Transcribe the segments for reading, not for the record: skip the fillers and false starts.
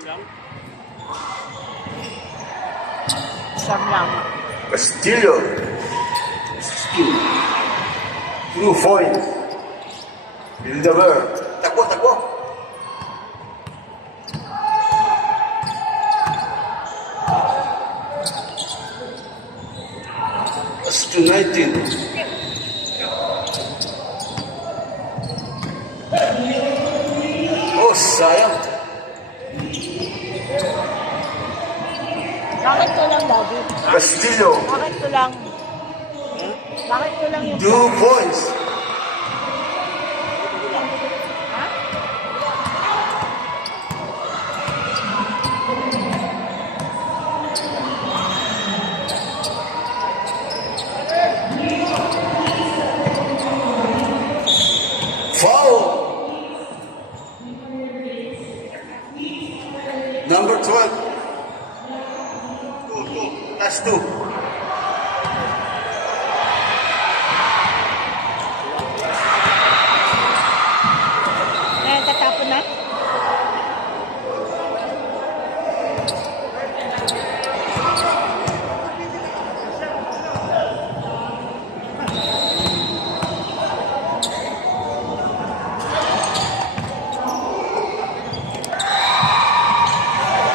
Isang lang. Castillo. Skill. 2 points. Bilderberg. Takbo, takbo. That's to 19. Oh, sayang. Bakit ko lang, Daddy? Castillo. Bakit ko lang? Bakit ko lang yung... 2 points. Ha? Foul. Number 12. Last 2. Tatapon na?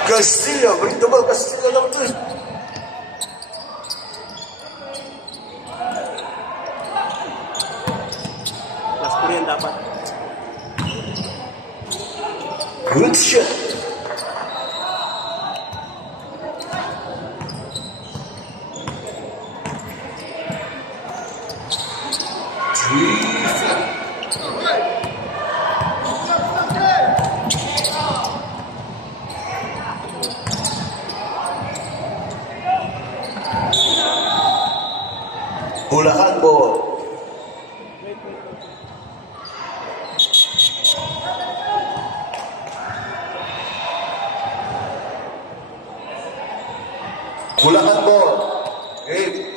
Castillo, bring the ball. Castillo lang ito eh. Last ko rin dapat. Good shot. Bulacan ball. Bulacan ball. Eight.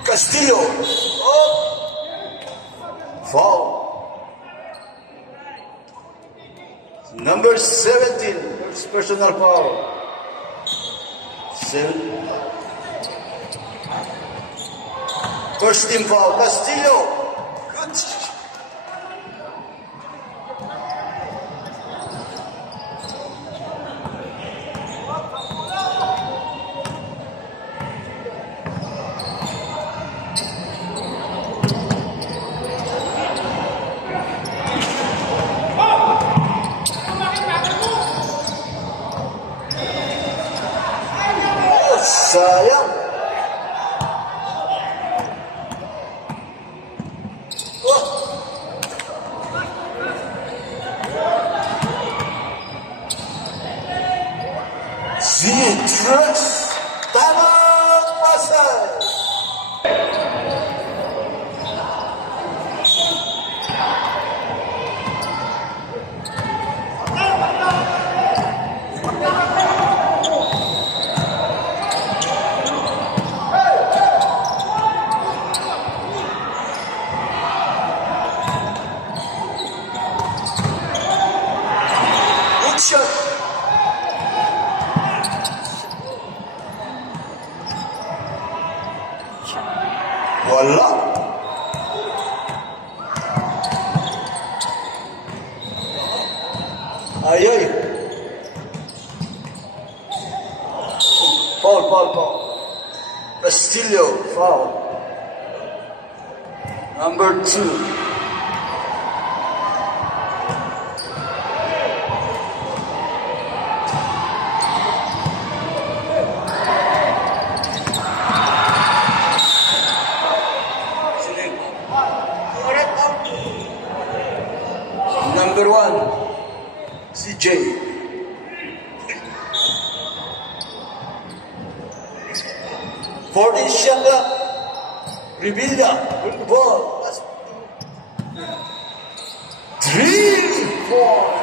Castillo. Oh. Foul. Number 17. First personal foul. 7. First team foul. Castillo. Good. Sayang. Oh. Citrus. Tamat pasal. Wala. Ay, ay. Foul. Castillo, foul. Number 2. Number 1, CJ. For the Shanga, Revilla, good ball. 3-4.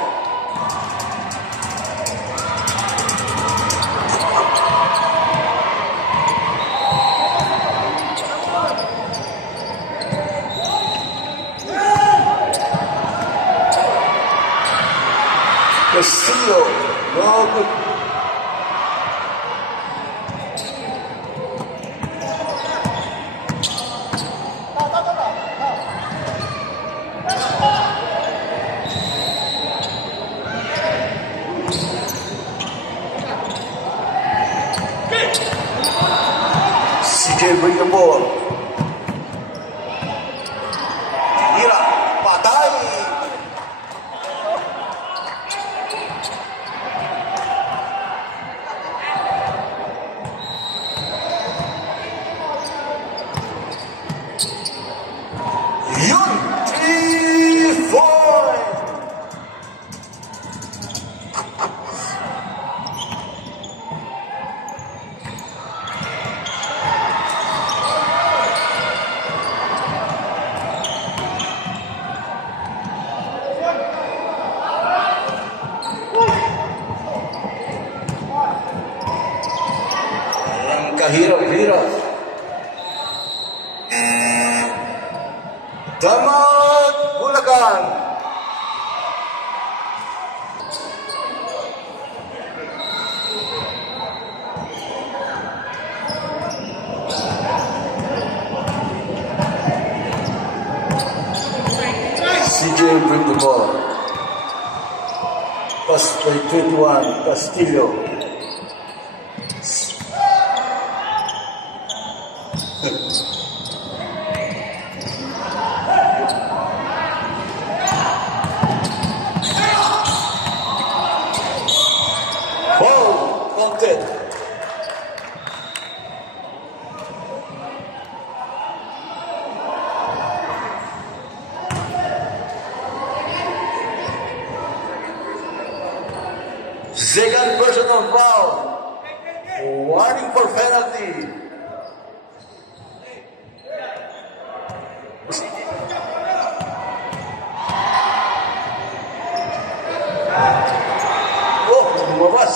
Castillo. No good. CJ bring the ball. Mira, patay. Yun, 3-4. Kahirap-hirap. Damag Bulacan. CJ bring the ball. Pass by 21, Castillo. Ball counted. Second personal foul. Warning for penalty. Oh, lumabas.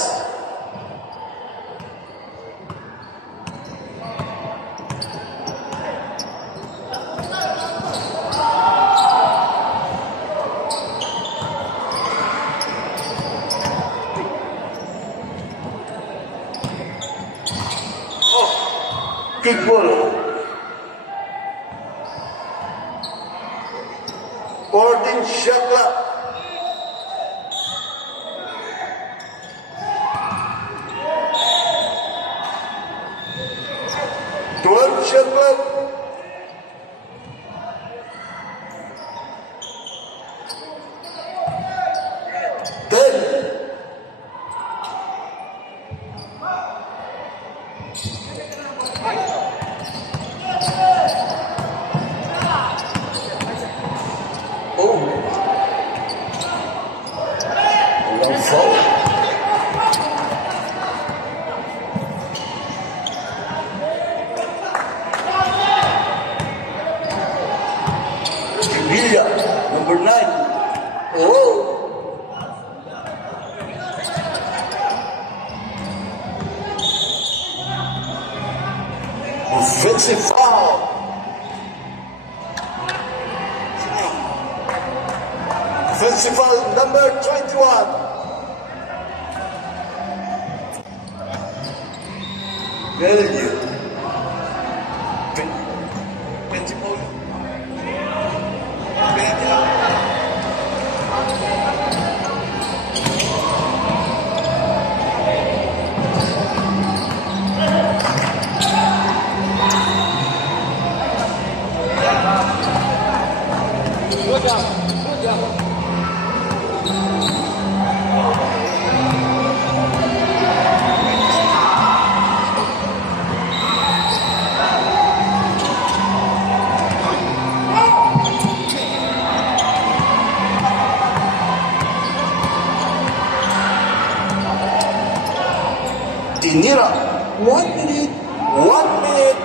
Kick ball. 14 shot clock. Shot clock. Villa, number 9. Oh! Offensive foul. Offensive foul number 21. Belgium. 20 Good job. Good job. Tinira. 1 minute. 1 minute.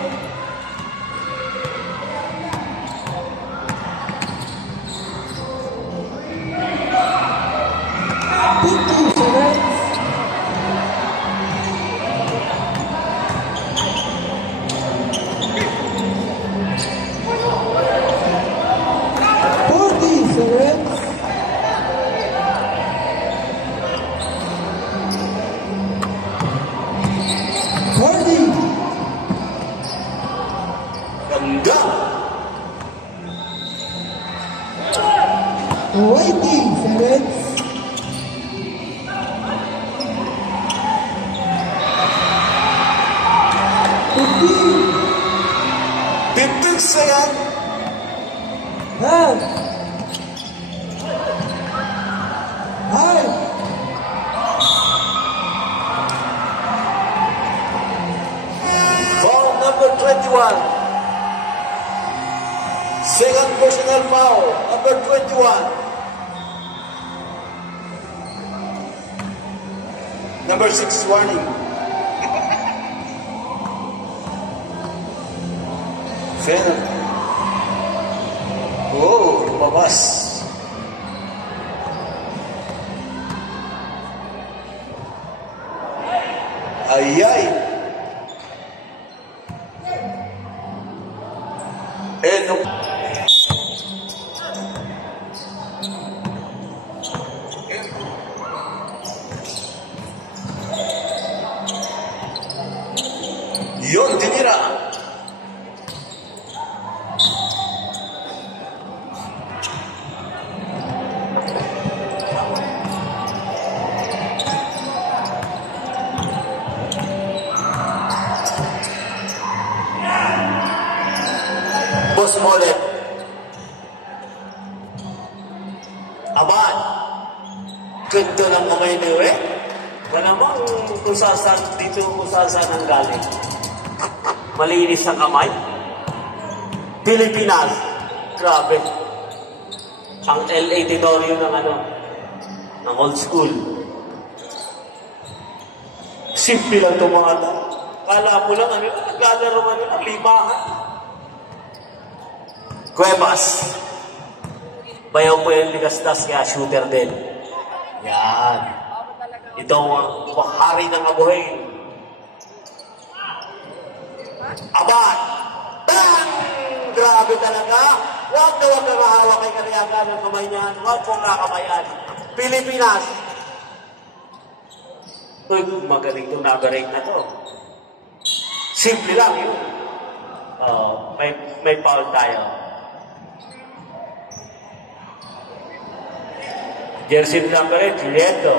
15 seconds. Foul number 21. Second personal foul, number 21. Number 6 warning. Fair. Oh, lumabas. Ayay. No. Yun, tinira. Boss Molet. Aban. Ganda ng kamay ni Uwe. Malamang kung saan dito, kung saan ang galing. Malinis ang kamay. Pilipinas. Grabe. Ang LA Titorio ng ng old school. Simple lang tumata. Kala mo lang, naglalaro man nila, limahan. Cuevas. Bayaw po yung ligastas, kaya shooter din. Yan. Ito ang hari ng abuhin. Abad! Bang! Grabe talaga. Huwag na huwag na mahawak kay Kariaga ng kamay niyan. Huwag pong kakamayan. Pilipinas. Uy, magaling itong nagarate na to. Simple lang yun. May foul tayo. Jersey number 8, Lieto.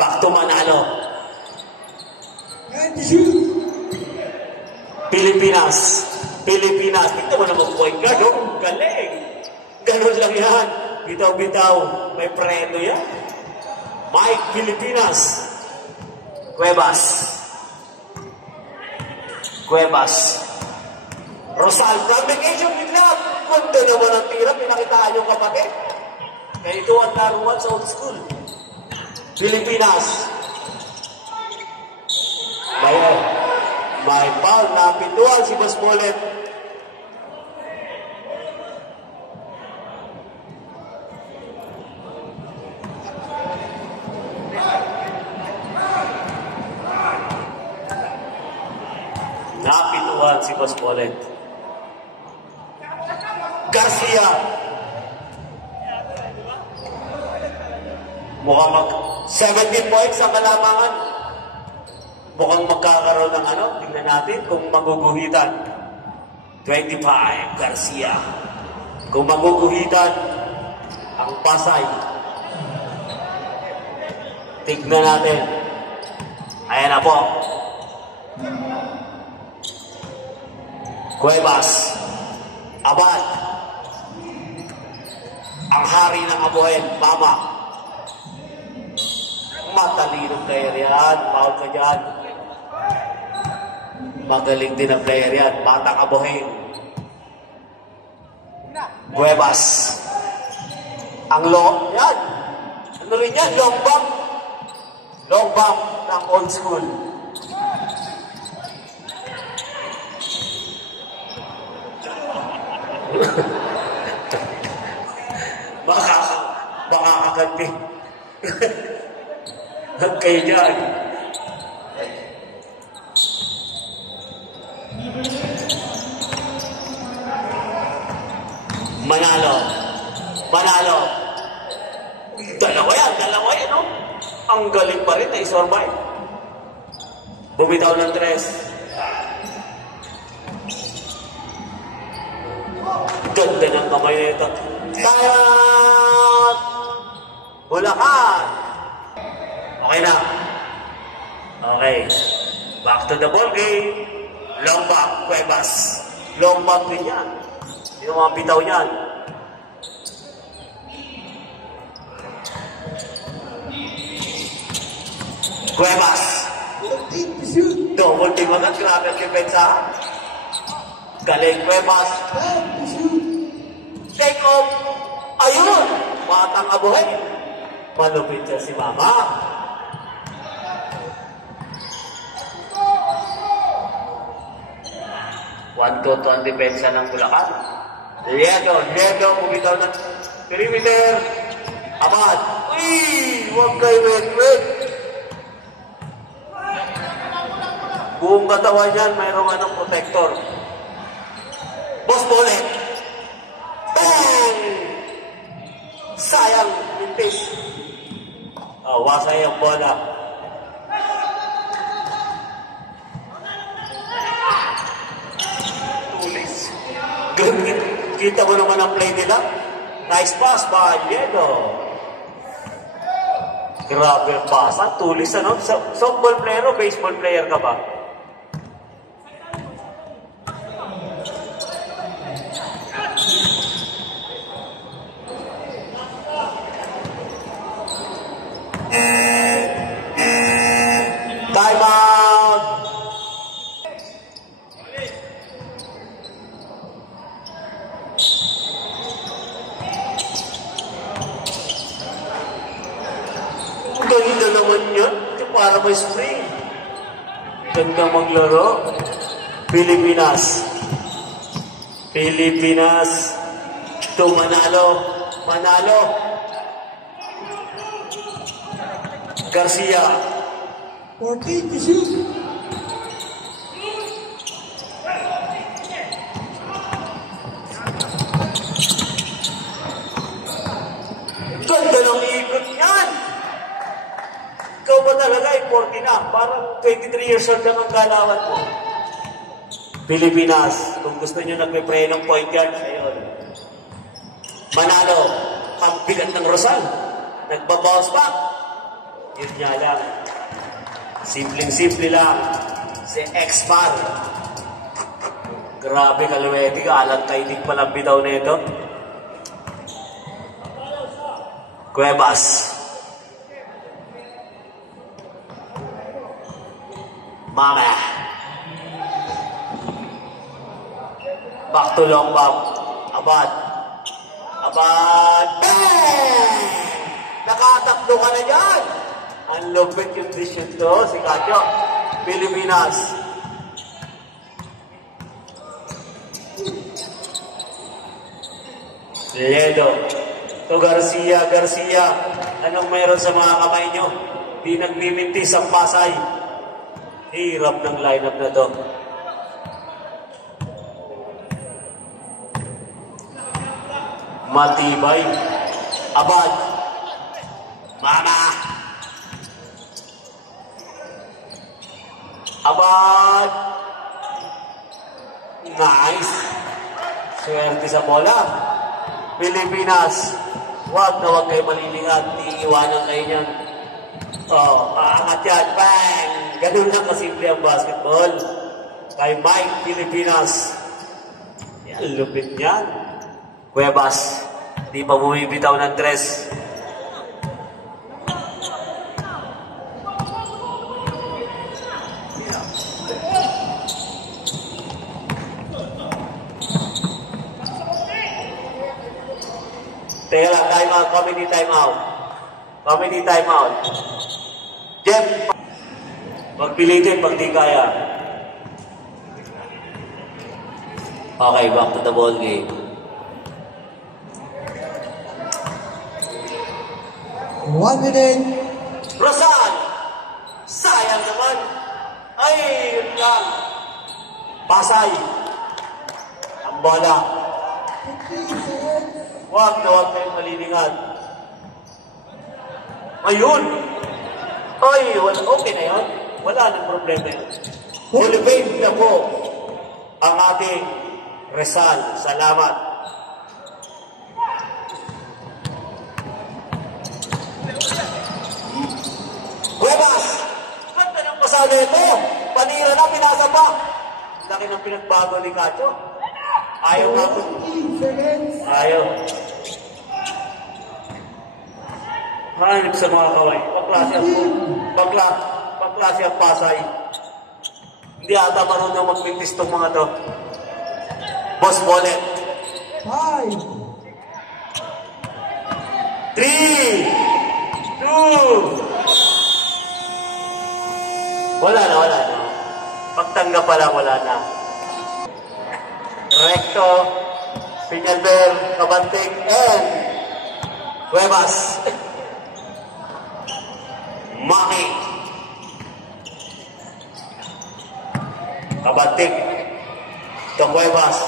Back to Manalo. Pilipinas. Ito mo naman point guard, oh. Galing. Ganun lang yan. Bitaw-bitaw. May preno yan. Mike, Pilipinas. Cuevas. Rosal, vacation bigla. Ganda naman ang tira. Pinakitaan yung kapatid. Kaya ito ang laruan sa old school. Pilipinas. Bayan. May foul na pintuan si Boss Molet. Napituan si Boss Molet. Garcia. Mukhang 17 points ang kalamangan. Mukhang magkakaroon ng tingnan natin kung maguguhitan. 25, Garcia. Kung maguguhitan ang Pasay. Tignan natin. Ayan na po. Cuevas. Abad. Ang hari ng abuhin, Mama. Matalinong player yan. Foul ka dyan. Magaling din ang player yan. Batang abuhin. Cuevas. Ang long. Yan. Ano rin yan? Long bump. Long bump ng old school. Makakaganti. Kayo dyan. Manalo. Dalawa yan, no? Ang galing pa rin na i-survive. Bumitaw ng tres. Ganda ng kamay na ito. Bulacan. Okay na. Okay. Back to the ball game. Long back, Cuevas. Long back din yan. Yung mga bitaw yan. Cuevas. Double team agad. Grabe ang depensa. Galing Cuevas. Take off. Ayun. Batang abuhay. Malupit siya si Mama. One to ang depensa ng Bulacan. Liedo, bumitaw ng perimeter. Abad. Uy! Huwag kayo wet. Buong katawan yan, mayroong anong protector. Boss Bullet. Bang! Sayang, mintis. Wasay ang bola. Tulis. Kita mo naman ang play nila. Nice pass by Liedo. Grabe ang pasa. Tulis, ano? Softball player o baseball player ka ba? Time out! Ganda naman yan. Para may spring. Ganda maglaro. Pilipinas. Ito Manalo. Garcia. 14 to shoot. Ganda ng ikot yan! Ikaw ba talaga ay 40 na? Parang 23 years old lang ang galawan mo. Pilipinas, kung gusto nyo nagpe-pray ng point guard, ayun. Manalo, ang bigat ng Rosal. Nagbabounce back. Yun nga lang. Simpleng-simple lang. Si X-Mar. Grabe kaluwegi. Alang kaitig palang bitaw na ito. Cuevas. Mama. Back to long bomb. Abad. Bang! Nakatakbo ka na dyan. Ang lupit yung decision to. Si Kadyo. Pilipinas. Liedo. To Garcia. Anong meron sa mga kamay nyo? Di nagmimintis ang Pasay. Hirap ng lineup na to. Matibay. Abad. Mama. Abad. Nice. Swerte sa bola. Pilipinas. Huwag kayo malilingat. Iiwanan kayo niyan. Aangat yan. Bang! Ganun lang kasimple ang basketball. Kay Mike, Pilipinas. Yan, lupit niyan. Cuevas. Di pa bumibitaw ng tres. Teka lang, time out. Comedy time out. Jeff, magpilitin pag di kaya. Okay, back to the ball game. One minute. Rosal! Sayang naman. Ay, yun lang. Pasay. Ang bola. Huwag kayong malilingan. Ayun! Ay, okay na yun. Wala nang problema yun. Elevate na po ang ating Rizal. Salamat. Kanina na, pinasa pa. Laki ng pinagbago ni Cacho. Ayaw nga po. 20 seconds. Ayaw. Hanip sa mga kaway. Pagklase ang Pasay. Hindi ata marunong magpintis tong mga to. Boss Bonnet. 5, 3, 2. Wala na. Pagtanggap pa lang, wala na. Recto, Piñalber, Kabantig, and Cuevas. Maki. Kabantig. Ito Cuevas.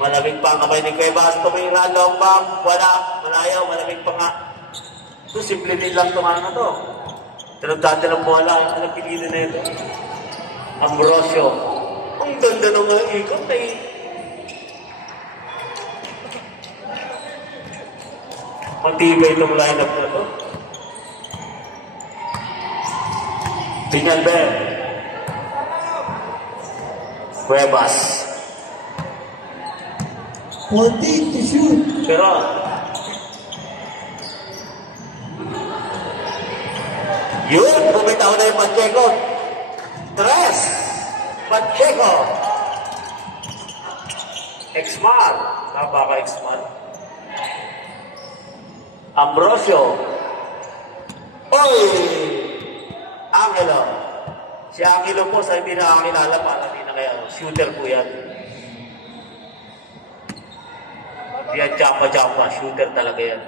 Malamig pa ang kamay ni Cuevas. Tumira, long back. Wala. Malayaw. Malamig pa nga. Ito, simple din lang ito nga na ito. Tinagdadalang mo wala. Anong pinili na ito? Ambrosio. Ang ganda ng mga ikot na matibay itong lineup na ito. Piñalber. Cuevas. 14 to shoot. Pero yun, bumitaw na yung Pacheco. 3. Pacheco. Exman. Tama ka, Exman? Ambrosio. Oy! Angelo. Si Angelo po, sa hindi nakakilala, para hindi na kaya. Shooter po yan. Yan, champa-champa. Shooter talaga yan.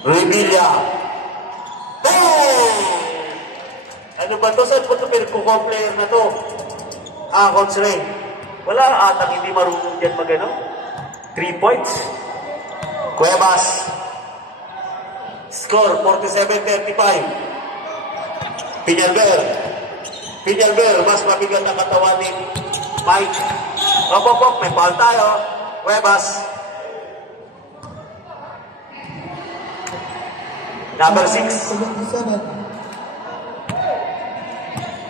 Revilla. Boom! Ano ba to? Saan ba ito pinagkukomplayer na to? Coach Ray. Wala atang hindi marunong dyan mag-ano? 3 points. Cuevas. Score, 47-35. Piñalber, mas mabigat ang katawan ni Mike. Op, may ball tayo. Cuevas. Number 6.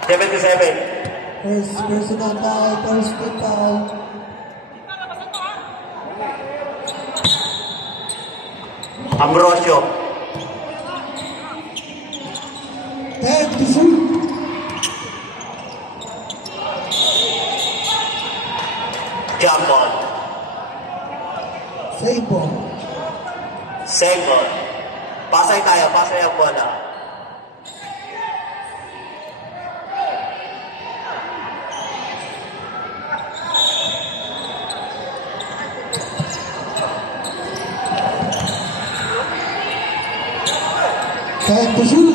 77. First personal foul, first team foul. Ambrosio. 10 to shoot. Jump on. Save ball. Save on. Pasay tayo, pasay ang bola. Time to shoot.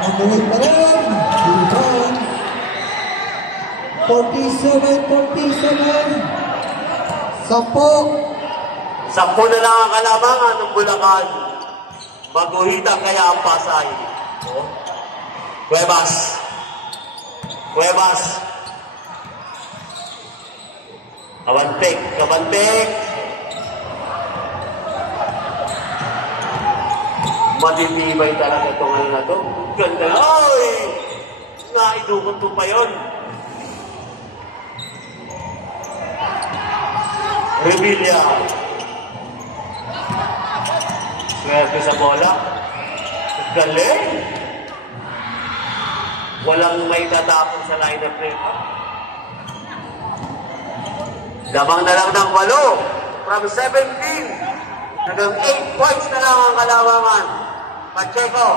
Namuhin pa rin. Rebound. 47. 10 na lang ang kalamangan ng Bulacan. Maguhitan kaya ang Pasay. Oh. Cuevas. Kabantig. Matitibay talaga itong ano na ito. Ganda. Ay! Naidukot po pa yun. Revilla. Swerte sa bola. Galing. Walang may tatapon sa lineup rin. Lamang na lang ng 8. From 17. Hanggang 8 points na lang ang kalamangan. Pacheco.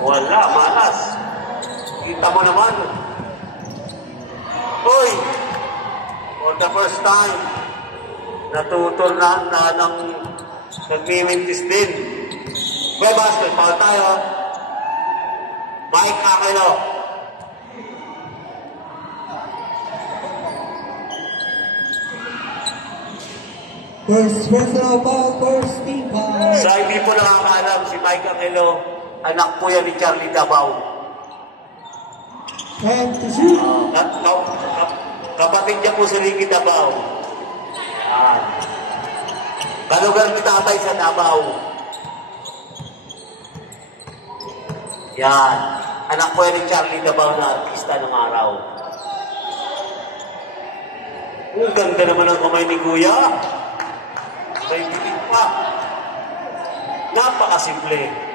Wala, malas. Kita mo naman. Uy! For the first time, natutol na ng nagmimintis din. Cuevas, may foul tayo. Mike Aquino. First personal foul, first team foul. Sa hindi po nakakaalam, si Mike Aquino, anak po yan ni Charlie Dabao. Time to shoot. Kapatid niya po si Ricky Dabao. Yan. Kalugar ni tatay sa Davao. Yan. Anak po yan ni Charlie Dabao na artista ng araw. Ang ganda naman ang kamay ni Kuya. May bilig pa. Napakasimple.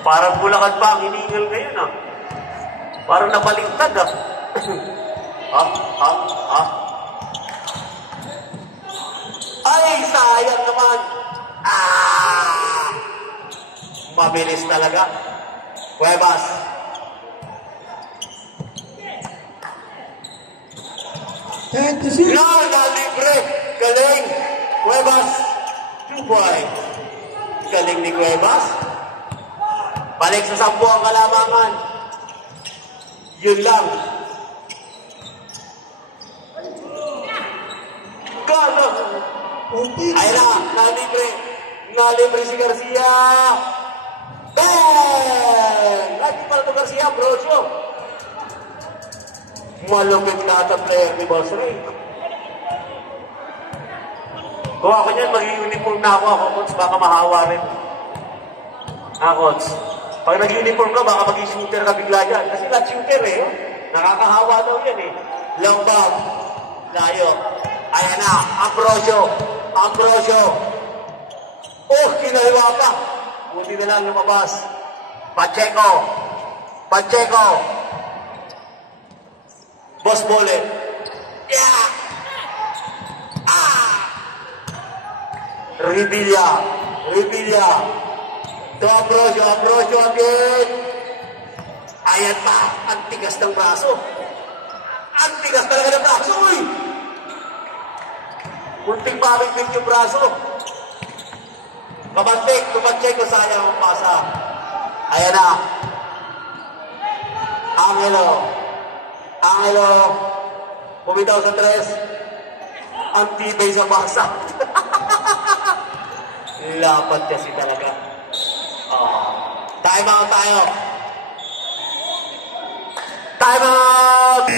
Parang Bulacan pa ang hiningal ngayon ah. Parang nabaligtad ah. Ay, sayang naman. Mabilis talaga. Cuevas. And to shoot. No, libre. Galing. Cuevas. 2 points. Galing ni Cuevas. Balik sa 10 ang kalamangan. Yun lang. Galang. Ay na, nalibre. Nalibre si Garcia. Bang! Lagi pala ito Garcia, Brosio. Malupit na ata player ni Boss Ray. Kung ako niyan, mag-uniform na ako, Coach. Baka mahawa rin. Coach. Pag nag-uniform ka, baka mag-shooter ka bigla dyan. Kasi lahat shooter eh. Nakakahawa daw yan eh. Long ball. Layo. Ayan na. Ambrosio. Ambrosio. Oh, kinaliwa pa. Buti na lang lumabas. Pacheco. Pacheco. Boss Bullet. Yeah! Revilla. Revilla. To Ambrosio. Ambrosio again. Ayan pa. Ang tigas ng braso. Ang tigas talaga ng braso. Uy! Munting pamigpig yung braso. Kabantik. Kabantik ko sayang ang pasa. Ayan na. Angelo. Angelo. Bumitaw sa 3. Ang tibay sa basa. Lapat kasi talaga. Time out tayo. Time out!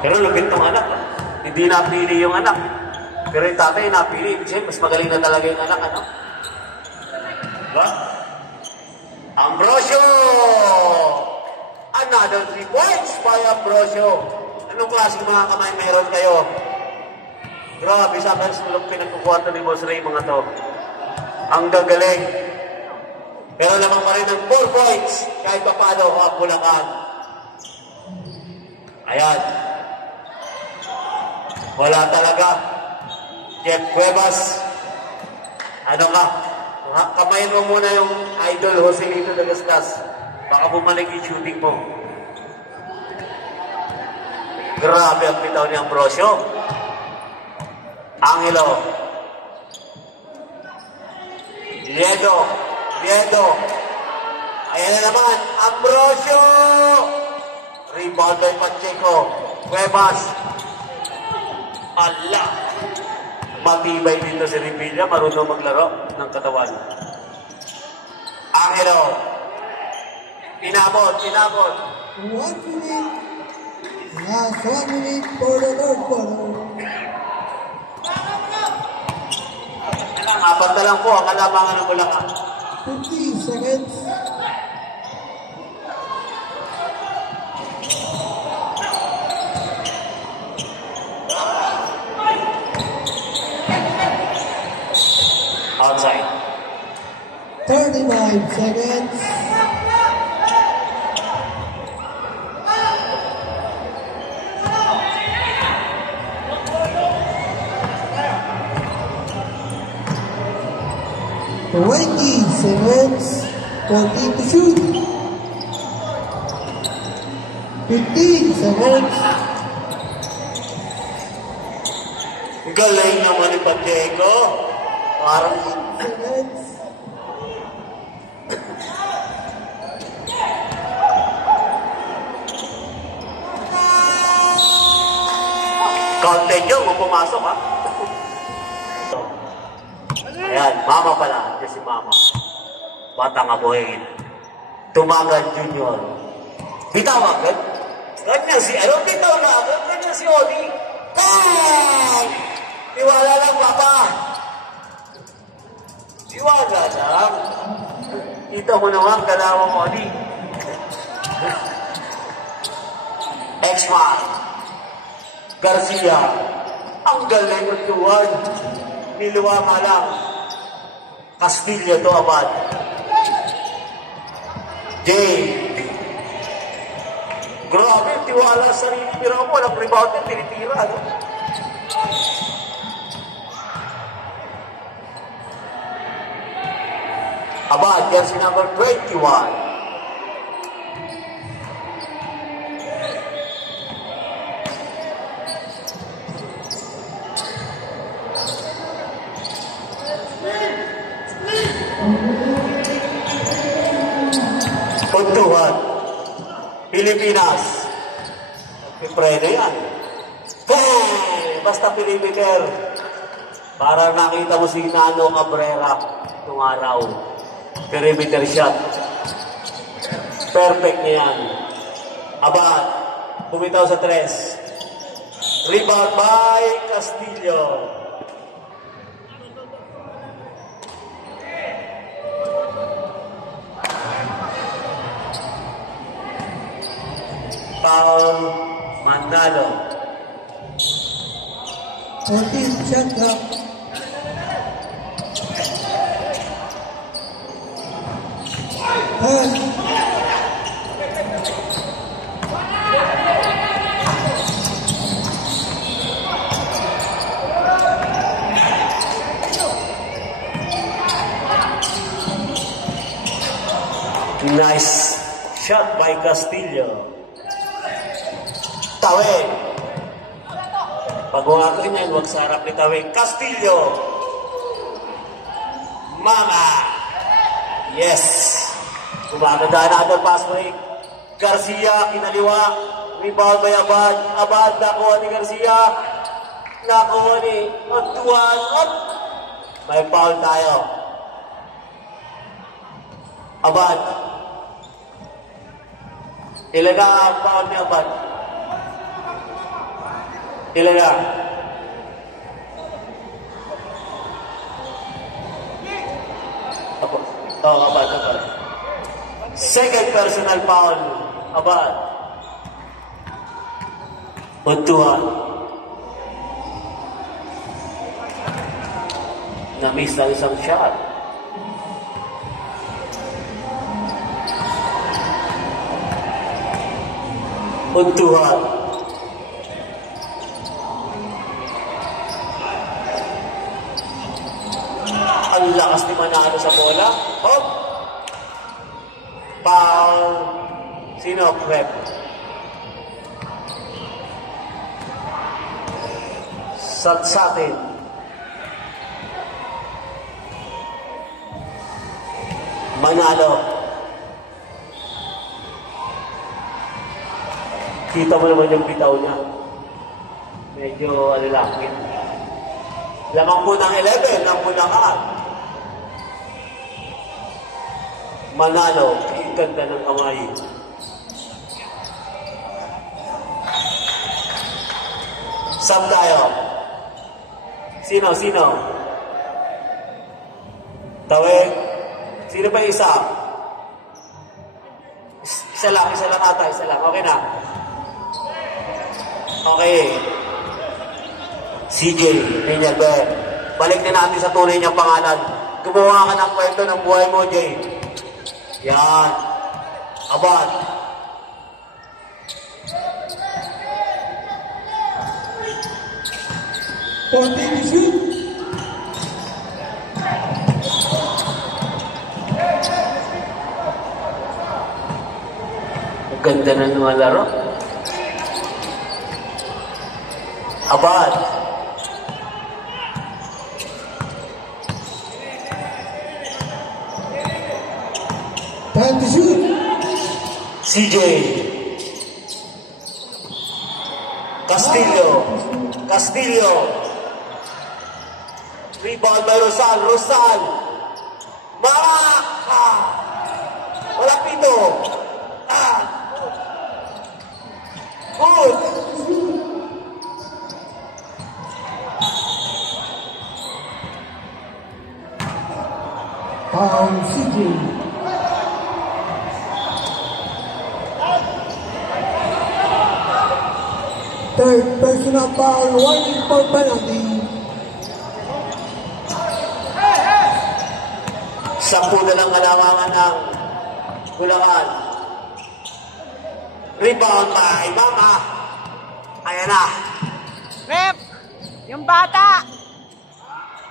Pero lupit tong anak. Hindi napili yung anak. Pero yung tatay napili. Kasi mas magaling na talaga yung anak. Ano? Diba? Ambrosio! Another 3 points by Ambrosio. Anong klaseng mga kamay meron kayo? Grabe, sa akin sulong pinagkukuha ni Boss Ray mga to. Ang gagaling. Pero naman pa rin ng 4 points kahit pa paano ang Bulacan. Ayan. Wala talaga. Jeff Cuevas. Ano ka? Kamayin mo muna yung idol Joselito Dagastas. Baka bumalik yung shooting mo. Grabe ang bitaw ni Ambrosio. Angelo. Diego. Diego. Ayan na naman. Ambrosio. Rebound by Pacheco. Cuevas. Allah. Matibay dito si Revilla. Marunong maglaro ng katawan. Angelo. Inabot. Inabot. 1 minute. Last 1 minute for the third quarter. Apat na lang po ang kalamangan ng Bulacan. 50 seconds. Outside. 35 seconds. Seconds, 14 to shoot. 15 seconds. Galing naman ni Pacheco. Parang Seconds. content nyo kung pumasok ha. Ayan, mama pala. Yan si mama. Batang abuhin. Tumagan Junior. Bitawag, eh? Ganyan si, ano, bitaw na. Ganyan si Odi. Bang! Tiwala lang, papa. Tiwala lang. Kita mo naman, kalawang Odi. X-Man. Garcia. Ang galing ng tuwan. Niluwama lang. Castillo to abad. Jay. Grabe, tiwala sa sarili niya mo. Walang rebound niya, tinitira. No? Abad, jersey number 21. Puntuhan. Pilipinas. Nagpipreno yan. Hey! Basta Pilipiter. Para nakita mo si Nano Cabrera itong araw. Perimeter shot. Perfect niya yan. Abad. Bumitaw sa 3. Rebound by Castillo. Paul Mandalo. 14 shot clock. Pass. Nice shot by Castillo. Tawid. Pag umakin yan, huwag sa harap ni Tawid. Castillo. Mama. Yes. Gumaganda natin pass break. Garcia, kinaliwa. Rebound by Abad. Abad, nakuha ni Garcia. Nakuha ni Magtuan. Up. May foul tayo. Abad. Ilaga ang foul ni Abad. Ilaga. Abad. Second personal foul. Abad. Magtuan. Na-miss ang isang shot. Magtuan. Ang lakas ni Manalo sa bola. Hop! Foul. Sino? Prep. Satsatin. Manalo. Kita mo naman yung bitaw niya. Medyo alalakit. Lamang po ng 11, ng Bunakan. Manalo, ang ganda ng kamay. Sab tayo. Sino? Tawid. Sino ba isa? Isa lang ata, isa lang. Okay na. Okay. CJ, Peñalver. Balik din natin sa tunay niyang pangalan. Gumawa ka ng kwento ng buhay mo, Jay. Yan. Abad. Continue shoot. Ang ganda na naman laro. Abad. Time to shoot. CJ. Castillo. Rebound by Rosal. Rosal. Marak! Wala pito. Good. Foul CJ. Third personal foul, warning for penalty. 10 na lang kalamangan ng Bulacan. Rebound by Mama. Ayan na. Rep! Yung bata!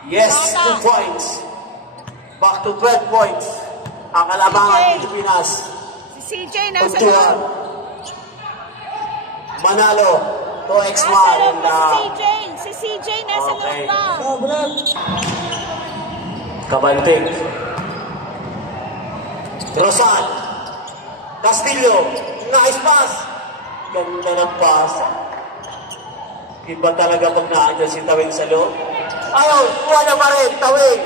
Yes, 2 points. Back to 12 points. Ang kalamangan ng Pilipinas. Si CJ nasa Puntuan. loob. Manalo. 2x1. Nasa loob And, na si CJ. Si CJ nasa okay. loob pa. Sobrang. Kabanting. Rosal. Castillo. Nice pass. Ganda ng pass. Iba talaga pag naandyan si Tawing sa loob. Ayaw, kuha na pa rin. Tawing.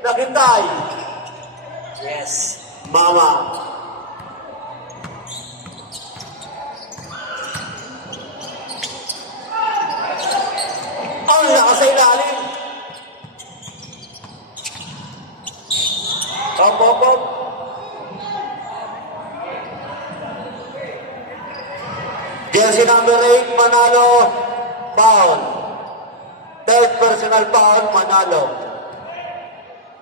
Naghintay. Yes. Mama. Ang lakas sa ilalim. Hop. Jersey number 8, Manalo, foul. Third personal foul, Manalo.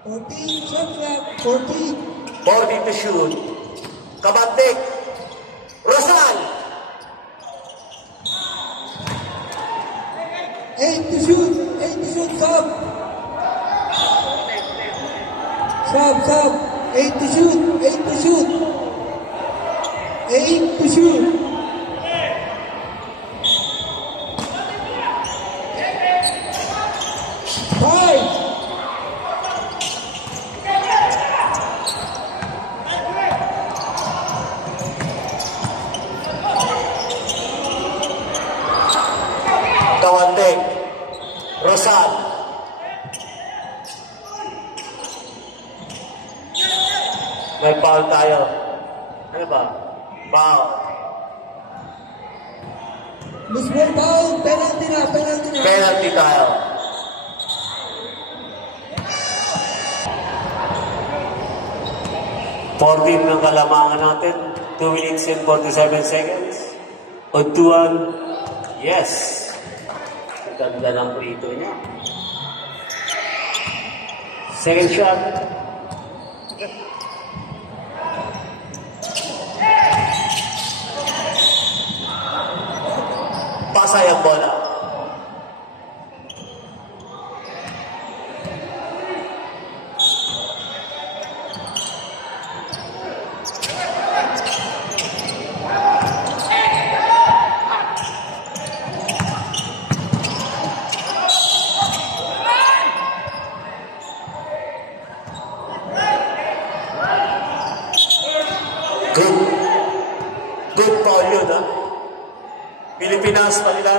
14 shot clock, 14. 40 to shoot. Kabantik. Rosal. 8 to shoot, sub. Sub. 8 to shoot. 8 to shoot. Five. Kabantik. Rosal. May foul tayo. Ano ba? Foul. Baseball foul, penalty na. Penalty tayo. Fourteen ng kalamangan natin. 2 minutes and 47 seconds. Otuan. Yes. Ganda ng prito niya. Second shot. Pasay ang bola. Good foul yun, ha? Pilipinas, palitan.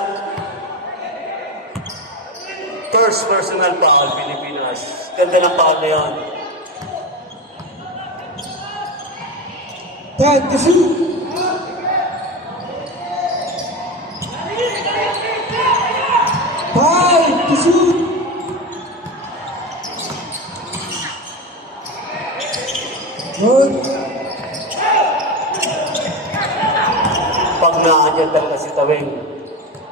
First personal foul, Pilipinas. Ganda ng foul na yun. 10 to shoot. Five to shoot. Good. Pag naandyan talaga si Tawing,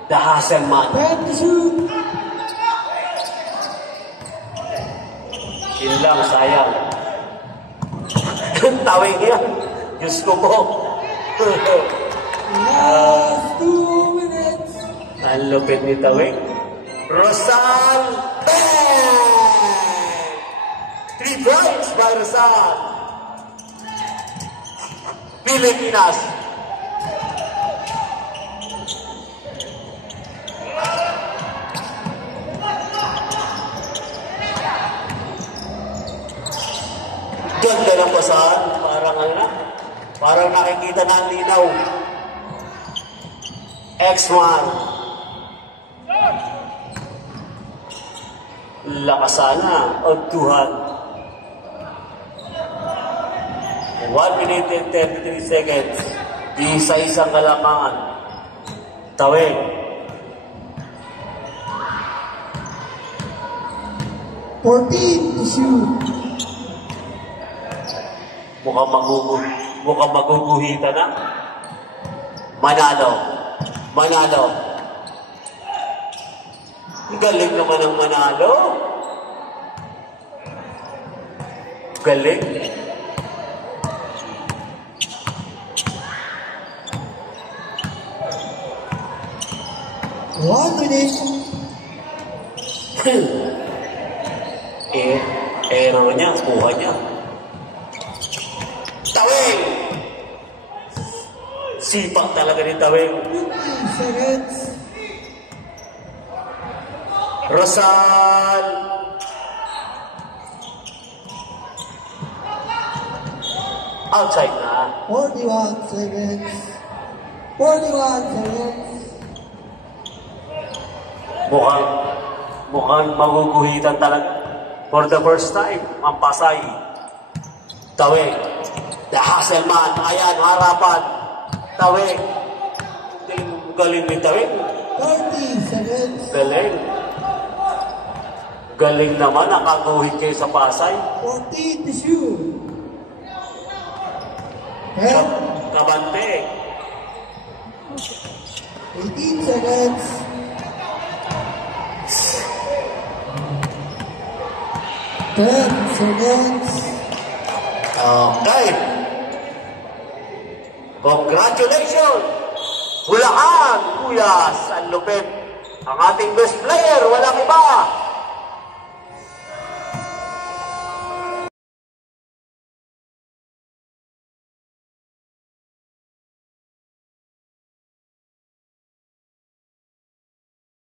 the hustle man. 10 to shoot. Yun lang, sayang. Tawing yan. Diyos ko po. Last 2 minutes. Ang lupit ni Tawing. Rosal! Bang! 3 points by Rosal. Pilipinas. Ganda ng basahan. Parang ano na. Parang nakikita na ang linaw. X1. Lakasana, Ogtuhan. 1 minute and 33 seconds. Isa-isang kalamangan. Tawid. 14 to shoot. Mukhang maguguhita na. Manalo. Galing naman ang Manalo. Galing. One minute. Error niya, kuha niya. Tawing! Sipak talaga ni Tawing. 15 seconds. Rosal! Outside na. 41 seconds. 41 seconds. Mukhang maguguhitan talaga. For the first time, ang Pasay. Tawing. The Hasselman. Ayan, harapan. Tawing. Galing ni Tawing. 30 seconds. Galing naman, nakaguhit kayo sa Pasay. 14 to shoot. 10. Kabante. 18 seconds. 10 seconds. Okay. Congratulations! Bulacan, Kuya San Lupit. Ang ating best player, walang iba.